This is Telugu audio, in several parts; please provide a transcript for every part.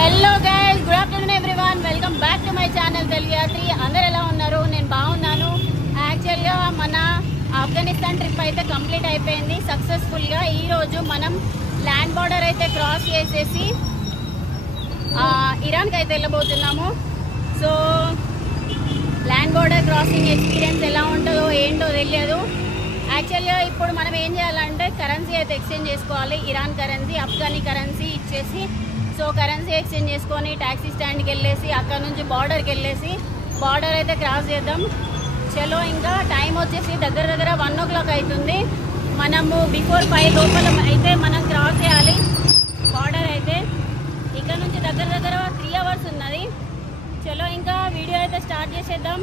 Hello guys, good afternoon everyone. Welcome back to my channel Telugu Yatri. అందరు ఎలా ఉన్నారు? నేను బాగున్నాను. యాక్చువల్గా మన ఆఫ్ఘనిస్తాన్ ట్రిప్ అయితే కంప్లీట్ అయిపోయింది సక్సెస్ఫుల్గా. ఈరోజు మనం ల్యాండ్ బార్డర్ అయితే క్రాస్ చేసేసి ఇరాన్కి అయితే వెళ్ళబోతున్నాము. So land border crossing experience ఎలా ఉంటుందో ఏంటో తెలియదు. యాక్చువల్గా ఇప్పుడు మనం ఏం చేయాలంటే కరెన్సీ అయితే ఎక్స్చేంజ్ చేసుకోవాలి. ఇరాన్ కరెన్సీ, ఆఫ్ఘనీ కరెన్సీ ఇచ్చేసి సో కరెన్సీ ఎక్స్చేంజ్ చేసుకొని ట్యాక్సీ స్టాండ్కి వెళ్ళేసి అక్కడ నుంచి బార్డర్కి వెళ్ళేసి బార్డర్ అయితే క్రాస్ చేద్దాం. చలో, ఇంకా టైం వచ్చేసి దగ్గర 1 o'clock అవుతుంది. మనము బిఫోర్ 5 లోపల అయితే మనం క్రాస్ చేయాలి బార్డర్. అయితే ఇక్కడ నుంచి దగ్గర 3 hours ఉన్నది. చలో, ఇంకా వీడియో అయితే స్టార్ట్ చేసేద్దాం.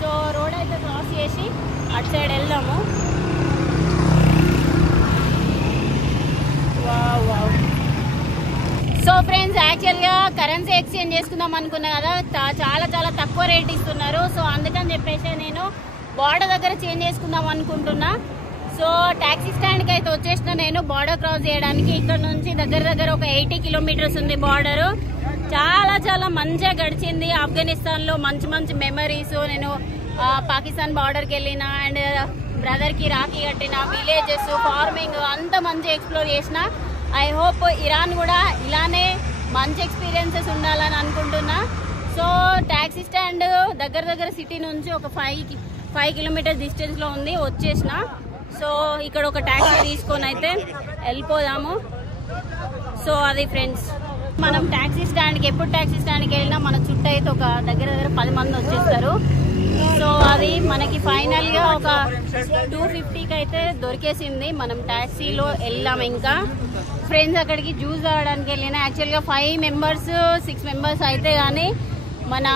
సో రోడ్ అయితే క్రాస్ చేసి అటు సైడ్ వెళ్దాము. వావ్. సో ఫ్రెండ్స్, యాక్చువల్గా కరెన్సీ ఎక్స్చేంజ్ చేసుకుందాం అనుకున్నా కదా, చాలా తక్కువ రేట్ ఇస్తున్నారు. సో అందుకని చెప్పేసి నేను బార్డర్ దగ్గర చేంజ్ చేసుకుందాం అనుకుంటున్నా. సో ట్యాక్సీ స్టాండ్కి అయితే వచ్చేసిన నేను బార్డర్ క్రాస్ చేయడానికి. ఇక్కడ నుంచి దగ్గర ఒక 80 kilometers ఉంది బార్డరు. చాలా మంచిగా గడిచింది ఆఫ్ఘనిస్తాన్లో. మంచి మెమరీస్. నేను పాకిస్తాన్ బార్డర్కి వెళ్ళిన అండ్ బ్రదర్కి రాఖీ కట్టిన, విలేజెస్, ఫార్మింగ్ అంతా మంచిగా ఎక్స్ప్లోర్ చేసిన. ఐ హోప్ ఇరాన్ కూడా ఇలానే మంచి ఎక్స్పీరియన్సెస్ ఉండాలని అనుకుంటున్నా. సో ట్యాక్సీ స్టాండ్ దగ్గర సిటీ నుంచి ఒక 5 kilometers డిస్టెన్స్లో ఉంది. వచ్చేసిన. సో ఇక్కడ ఒక ట్యాక్సీ తీసుకొని అయితే వెళ్ళిపోదాము. సో అది ఫ్రెండ్స్, మనం ట్యాక్సీ స్టాండ్కి ఎప్పుడు ట్యాక్సీ స్టాండ్కి వెళ్ళినా మన చుట్టూ అయితే ఒక దగ్గర 10 మంది వచ్చేస్తారు. సో అది మనకి ఫైనల్గా ఒక 250కి అయితే దొరికేసింది. మనం ట్యాక్సీలో వెళ్ళాము. ఇంకా ఫ్రెండ్స్ అక్కడికి జ్యూస్ తాగడానికి వెళ్ళిన. యాక్చువల్గా 5 members 6 members అయితే కానీ మన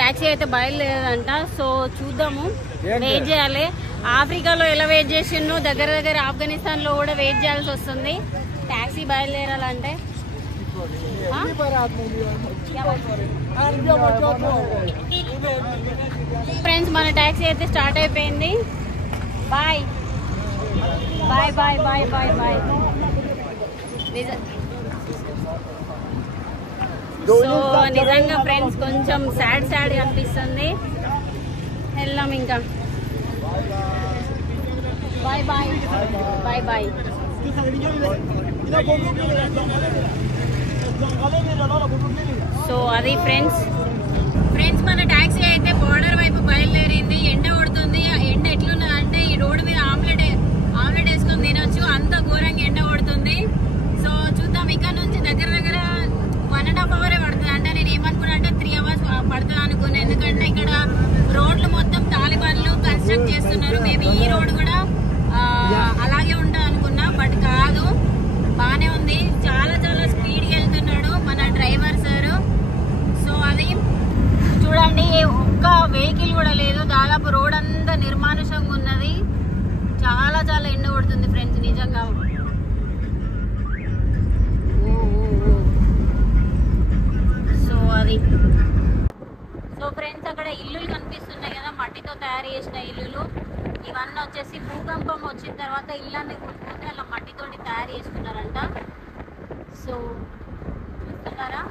ట్యాక్సీ అయితే బయలుదేరదంట. సో చూద్దాము, వెయిట్ చేయాలి. ఆఫ్రికాలో ఎలా వెయిట్ చేసిండు, దగ్గర ఆఫ్ఘనిస్తాన్లో కూడా వెయిట్ చేయాల్సి వస్తుంది ట్యాక్సీ బయలుదేరాలంటే. ఫ్రెండ్స్, మన ట్యాక్సీ అయితే స్టార్ట్ అయిపోయింది. బాయ్. సో నిజంగా ఫ్రెండ్స్ కొంచెం సాడ్ అనిపిస్తుంది. వెళ్దాం ఇంకా. బాయ్. సో అది ఫ్రెండ్స్ మన ట్యాక్సీ అయితే బోర్డర్ వైపు బయలుదేరింది. ఎండ కొడుతుంది. ఎండ ఎట్లున్నది అంటే ఈ రోడ్డు మీద ఆమ్లెట్ వేసుకొని తినొచ్చు, అంత ఘోరంగా ఎండ కొడుతుంది. సో చూద్దాం. ఇక్కడ నుంచి దగ్గర 1.5 hours పడుతుంది. అంటే నేను ఏమనుకున్నా అంటే 3 hours పడుతుంది అనుకున్నాను. ఎందుకంటే ఇక్కడ రోడ్లు మొత్తం తాలిబాన్లు కన్స్ట్రక్ట్ చేస్తున్నారు. మేబీ ఈ రోడ్ కూడా అలాగే ఉంటుంది అనుకున్నా, బట్ కాదు, బాగానే ఉంది. చాలా స్పీడ్గా వెళ్తున్నాడు మన డ్రైవర్ సార్. సో అది చూడండి, ఒక్క వెహికల్ కూడా లేదు. దాదాపు రోడ్ అంతా నిర్మానుషంగా ఉన్నది. చాలా ఎండ కొడుతుంది ఫ్రెండ్స్ నిజంగా. సో అది. సో ఫ్రెండ్స్, అక్కడ ఇల్లులు కనిపిస్తున్నాయి కదా, మట్టితో తయారు చేసిన ఇల్లులు. ఇవన్నీ వచ్చేసి భూకంపం వచ్చిన తర్వాత ఇళ్ళన్నీ కూలిపోతే అలా మట్టితోటి తయారు చేసుకున్నారంట. సో చూస్తున్నారా?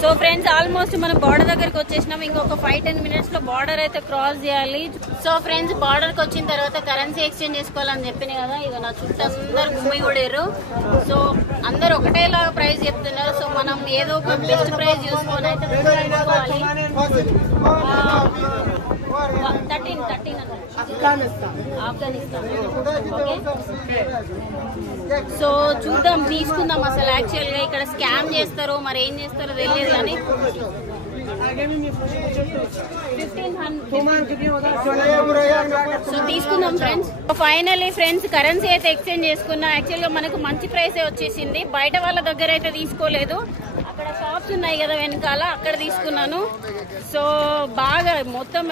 సో ఫ్రెండ్స్, ఆల్మోస్ట్ మనం బార్డర్ దగ్గరకు వచ్చేసినాం. ఇంకొక 5-10 minutes లో బార్డర్ అయితే క్రాస్ చేయాలి. సో ఫ్రెండ్స్, బార్డర్కి వచ్చిన తర్వాత కరెన్సీ ఎక్స్చేంజ్ చేసుకోవాలని చెప్పిన కదా, ఇక నా చుట్టూ అందరు గుమ్మి కూడారు. సో అందరు ఒకటేలాగా ప్రైస్ చెప్తున్నారు. సో మనం ఏదో ఒక బెస్ట్ ప్రైస్ చూసుకొని అయితే తీసుకోవాలి. 13 ఆఫ్ఘనిస్తాన్. ఓకే, సో చూద్దాం, తీసుకుందాం. అసలు యాక్చువల్గా ఇక్కడ స్కామ్ చేస్తారో మరి ఏం చేస్తారో తెలియదు కానీ సో తీసుకుందాం ఫ్రెండ్స్. ఫైనల్లీ ఫ్రెండ్స్, కరెన్సీ అయితే ఎక్స్చేంజ్ చేసుకున్నా. యాక్చువల్గా మనకు మంచి ప్రైసే వచ్చేసింది. బయట వాళ్ళ దగ్గర అయితే తీసుకోలేదు. అక్కడ షాప్స్ ఉన్నాయి కదా వెనకాల, అక్కడ తీసుకున్నాను. సో బాగా మొత్తం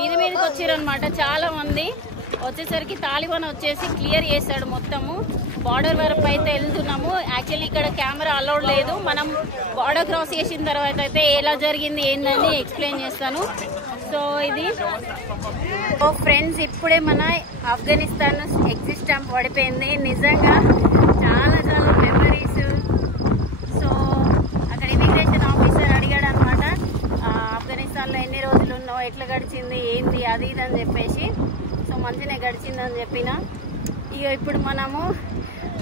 మీదకి వచ్చారు అనమాట చాలా మంది. వచ్చేసరికి తాలిబాన్ వచ్చేసి క్లియర్ చేశాడు మొత్తము. బార్డర్ వరకు అయితే వెళ్తున్నాము. యాక్చువల్లీ ఇక్కడ కెమెరా అలౌడ్ లేదు. మనం బార్డర్ క్రాస్ చేసిన తర్వాత అయితే ఎలా జరిగింది ఏందని ఎక్స్ప్లెయిన్ చేస్తాను. సో ఇది ఫ్రెండ్స్, ఇప్పుడే మన ఆఫ్ఘనిస్తాన్ ఎగ్జిట్ స్టాంప్ పడిపోయింది. నిజంగా చాలా చాలా మెమరీస్. సో అక్కడ ఇమిగ్రేషన్ ఆఫీసర్ అడిగాడు అనమాట, ఆఫ్ఘనిస్తాన్లో ఎన్ని రోజులు ఉన్నావు, ఎట్లా గడిచింది, ఏంది అది ఇది అని చెప్పేసి. సో మంచిగా గడిచిందని చెప్పిన. ఇక ఇప్పుడు మనము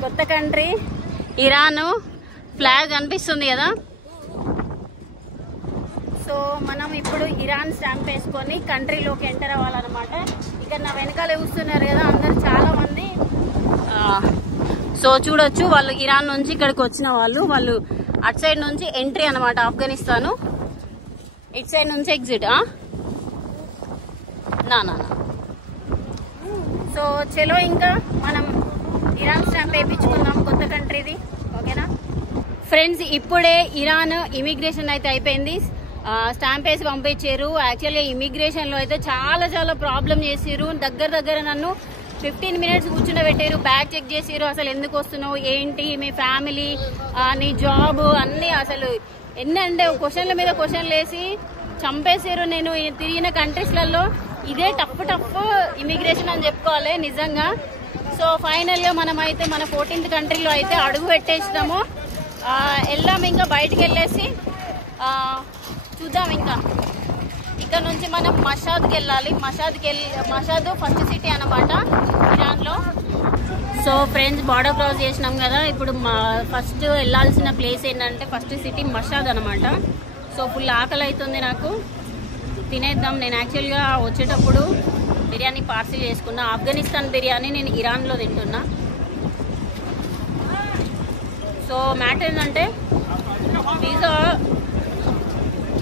కొత్త కంట్రీ ఇరాన్ ఫ్లాగ్ కనిపిస్తుంది కదా, సో మనం ఇప్పుడు ఇరాన్ స్టాంప్ వేసుకొని కంట్రీలోకి ఎంటర్ అవ్వాలన్నమాట. ఇక్కడ నా వెనకాల చూస్తున్నారు కదా అందరు చాలా మంది. సో చూడొచ్చు, వాళ్ళు ఇరాన్ నుంచి ఇక్కడికి వచ్చిన వాళ్ళు అటు సైడ్ నుంచి ఎంట్రీ అనమాట ఆఫ్ఘనిస్తాను, ఇటు సైడ్ నుంచి ఎగ్జిట్. నా సో చలో ఇంకా మనం ఇరాన్ స్టాంప్ వేయించుకుందాం కొత్త కంట్రీది, ఓకేనా ఫ్రెండ్స్. ఇప్పుడే ఇరాన్ ఇమిగ్రేషన్ అయితే అయిపోయింది, స్టాంప్ వేసి పంపించారు. యాక్చువల్గా ఇమిగ్రేషన్లో అయితే చాలా చాలా ప్రాబ్లం చేసారు. దగ్గర నన్ను 15 minutes కూర్చుండబెట్టారు, బ్యాగ్ చెక్ చేసారు, అసలు ఎందుకు వస్తున్నావు, ఏంటి, మీ ఫ్యామిలీ, నీ జాబ్ అన్నీ అసలు ఎన్నంటే క్వశ్చన్ల మీద క్వశ్చన్లు వేసి చంపేసారు. నేను తిరిగిన కంట్రీస్లలో ఇదే టఫ్ ఇమిగ్రేషన్ అని చెప్పుకోవాలి నిజంగా. సో ఫైనల్గా మనం అయితే మన 14th కంట్రీలో అయితే అడుగు పెట్టేసినాము. వెళ్దాం ఇంకా బయటికి వెళ్ళేసి చూద్దాం. ఇంకా ఇక్కడ నుంచి మనం మషాద్కి వెళ్ళాలి. మషాద్ ఫస్ట్ సిటీ అనమాట ఇరాన్లో. సో ఫ్రెండ్స్, బార్డర్ క్రాస్ చేసినాం కదా, ఇప్పుడు ఫస్ట్ వెళ్ళాల్సిన ప్లేస్ ఏంటంటే ఫస్ట్ సిటీ మషాద్ అనమాట. సో ఫుల్ ఆకలి అవుతుంది నాకు, తినేద్దాం. నేను యాక్చువల్గా వచ్చేటప్పుడు బిర్యానీ పార్సిల్ చేసుకున్నా, ఆఫ్ఘనిస్తాన్ బిర్యానీ నేను ఇరాన్లో తింటున్నా. సో మ్యాటర్ ఏంటంటే వీసా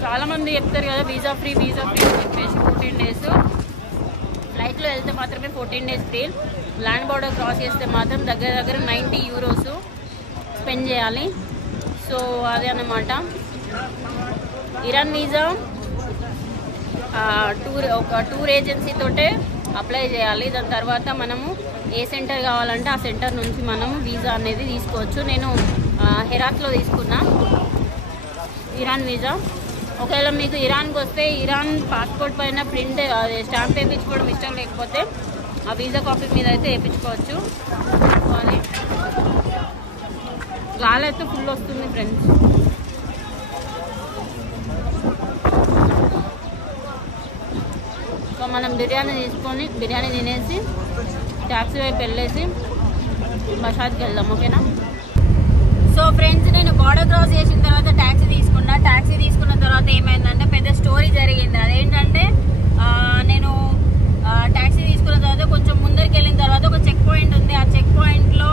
చాలామంది చెప్తారు కదా వీసా ఫ్రీ అని చెప్పేసి 14 days. ఫ్లైట్లో వెళ్తే మాత్రమే 14 days free. Land border cross చేస్తే మాత్రం దగ్గర 90 euros స్పెండ్ చేయాలి. సో అదే అన్నమాట. ఇరాన్ వీసా ఒక టూర్ ఏజెన్సీ తోటే అప్లై చేయాలి. దాని తర్వాత మనము ఏ సెంటర్ కావాలంటే ఆ సెంటర్ నుంచి మనం వీసా అనేది తీసుకోవచ్చు. నేను హెరాత్లో తీసుకున్నా ఇరాన్ వీసా. ఒకవేళ మీకు ఇరాన్కి వస్తే ఇరాన్ పాస్పోర్ట్ పైన ప్రింట్ స్టాంప్ వేయించుకోవడం ఇష్టం లేకపోతే ఆ వీసా కాపీ మీద అయితే వేయించుకోవచ్చు. అది గాలి అయితే ఫుల్ వస్తుంది ఫ్రెండ్స్. సో మనం బిర్యానీ తీసుకొని బిర్యానీ తినేసి ట్యాక్సీ వైపు వెళ్ళేసి మషాద్కి వెళ్దాం, ఓకేనా. సో ఫ్రెండ్స్, నేను బార్డర్ క్రాస్ చేసిన తర్వాత ట్యాక్సీ తీసుకున్నా. ట్యాక్సీ తీసుకున్న తర్వాత ఏమైందంటే పెద్ద స్టోరీ జరిగింది. అదేంటంటే నేను ట్యాక్సీ తీసుకున్న తర్వాత కొంచెం ముందరికి వెళ్ళిన తర్వాత ఒక చెక్ పాయింట్ ఉంది. ఆ చెక్ పాయింట్లో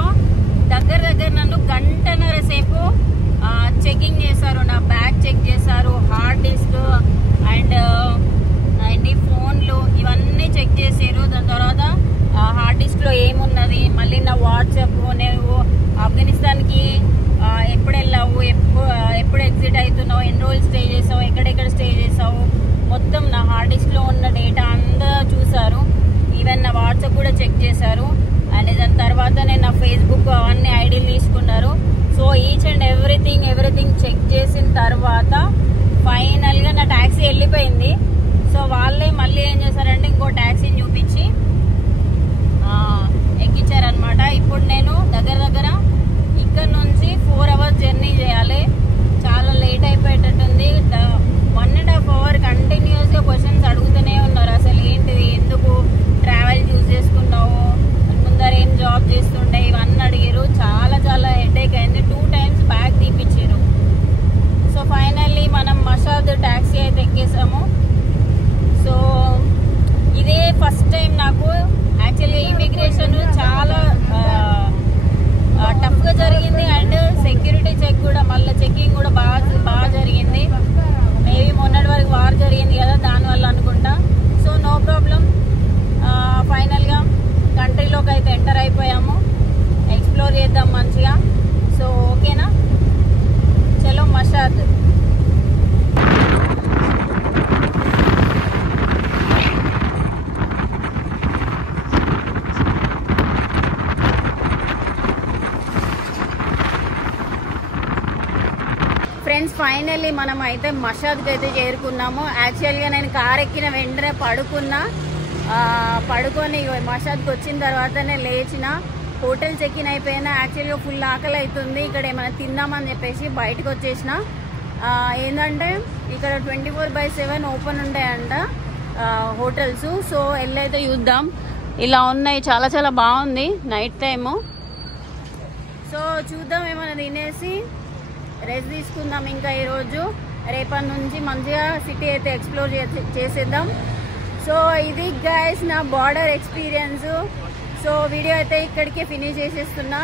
దగ్గర నన్ను 1.5 గంటల సేపు చెకింగ్ చేశారు. నా బ్యాగ్ చెక్ చేశారు, హార్డ్ డిస్క్ అండ్ ఫోన్లు ఇవన్నీ చెక్ చేశారు. దాని తర్వాత హార్డ్ డిస్క్లో ఏమున్నది, మళ్ళీ నా వాట్సాప్, నేను ఆఫ్ఘనిస్తాన్కి ఎప్పుడు వెళ్ళావు, ఎప్పుడు ఎగ్జిట్ అవుతున్నావు, ఎన్ని రోజులు స్టే చేసావు, ఎక్కడెక్కడ స్టే చేసావు, మొత్తం నా హార్డ్ డిస్క్లో ఉన్న డేటా అంతా చూసారు. ఈవెన్ నా వాట్సాప్ కూడా చెక్ చేశారు. అండ్ దాని తర్వాత నేను నా ఫేస్బుక్ అవన్నీ ఐడీలు తీసుకున్నారు. So each and everything check చేసిన తర్వాత ఫైనల్గా నా ట్యాక్సీ వెళ్ళిపోయింది. సో వాళ్ళే మళ్ళీ ఏం చేశారంటే ఇంకో ట్యాక్సీని చూపించి ఎక్కించారనమాట. ఇప్పుడు నేను దగ్గర ఇక్కడ నుంచి 4 hours జర్నీ చేయాలి. చాలా లేట్ అయిపోయేటట్టుంది. 1.5 hours కంటిన్యూస్గా క్వశ్చన్స్ అడుగుతూనే ఉన్నారు. అసలు ఏంటిది, ఎందుకు ట్రావెల్ చూస్ చేసుకున్నావు, ముందర ఏం జాబ్ చేస్తుండే, ఇవన్నీ అడిగారు. చాలా హెడేక్ అయింది. 2 times బ్యాగ్ తీపిచ్చారు. సో ఫైనల్లీ మనం మషాద్ ట్యాక్సీ అయితే ఎక్కేసాము. సో ఇదే ఫస్ట్ టైం నాకు యాక్చువల్గా ఇమిగ్రేషన్ చాలా టఫ్గా జరిగింది. అండ్ సెక్యూరిటీ చెక్ కూడా, మళ్ళీ చెకింగ్ కూడా బాగా జరిగింది. మేబీ మొన్నటి వరకు వార్ జరిగింది కదా, దానివల్ల అనుకుంటా. So no problem. ఫైనల్గా కంట్రీలోకి అయితే ఎంటర్ అయిపోయాము. ఎక్స్ప్లోర్ చేద్దాం మంచిగా. ఫ్రెండ్స్ ఫైనల్లీ మనం అయితే మషాద్కి అయితే చేరుకున్నాము. యాక్చువల్గా నేను కార్ ఎక్కిన వెంటనే పడుకొని మషాద్కి వచ్చిన తర్వాతనే లేచిన. హోటల్ చెక్ ఇన్ అయిపోయినా. యాక్చువల్గా ఫుల్ ఆకలి అవుతుంది. ఇక్కడ ఏమైనా తిందామని చెప్పేసి బయటకు వచ్చేసిన. ఏంటంటే ఇక్కడ 24/7 ఓపెన్ ఉంటాయంట హోటల్స్. సో వెళ్ళైతే చూద్దాం. ఇలా ఉన్నాయి, చాలా చాలా బాగుంది నైట్ టైము. సో చూద్దాం, ఏమైనా తినేసి రెస్ట్ తీసుకుందాం. ఇంకా ఈరోజు రేపటి నుంచి మంచిగా సిటీ అయితే ఎక్స్ప్లోర్ చేసేద్దాం. సో ఇది గైస్ నా బార్డర్ ఎక్స్పీరియన్స్. సో వీడియో అయితే ఇక్కడికే ఫినిష్ చేసేస్తున్నా.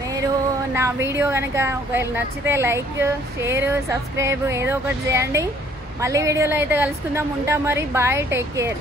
మీరు నా వీడియో కనుక ఒకవేళ నచ్చితే లైక్, షేర్, సబ్స్క్రైబ్ ఏదో ఒకటి చేయండి. మళ్ళీ వీడియోలో అయితే కలుసుకుందాం. ఉంటాం మరి. Bye, take care.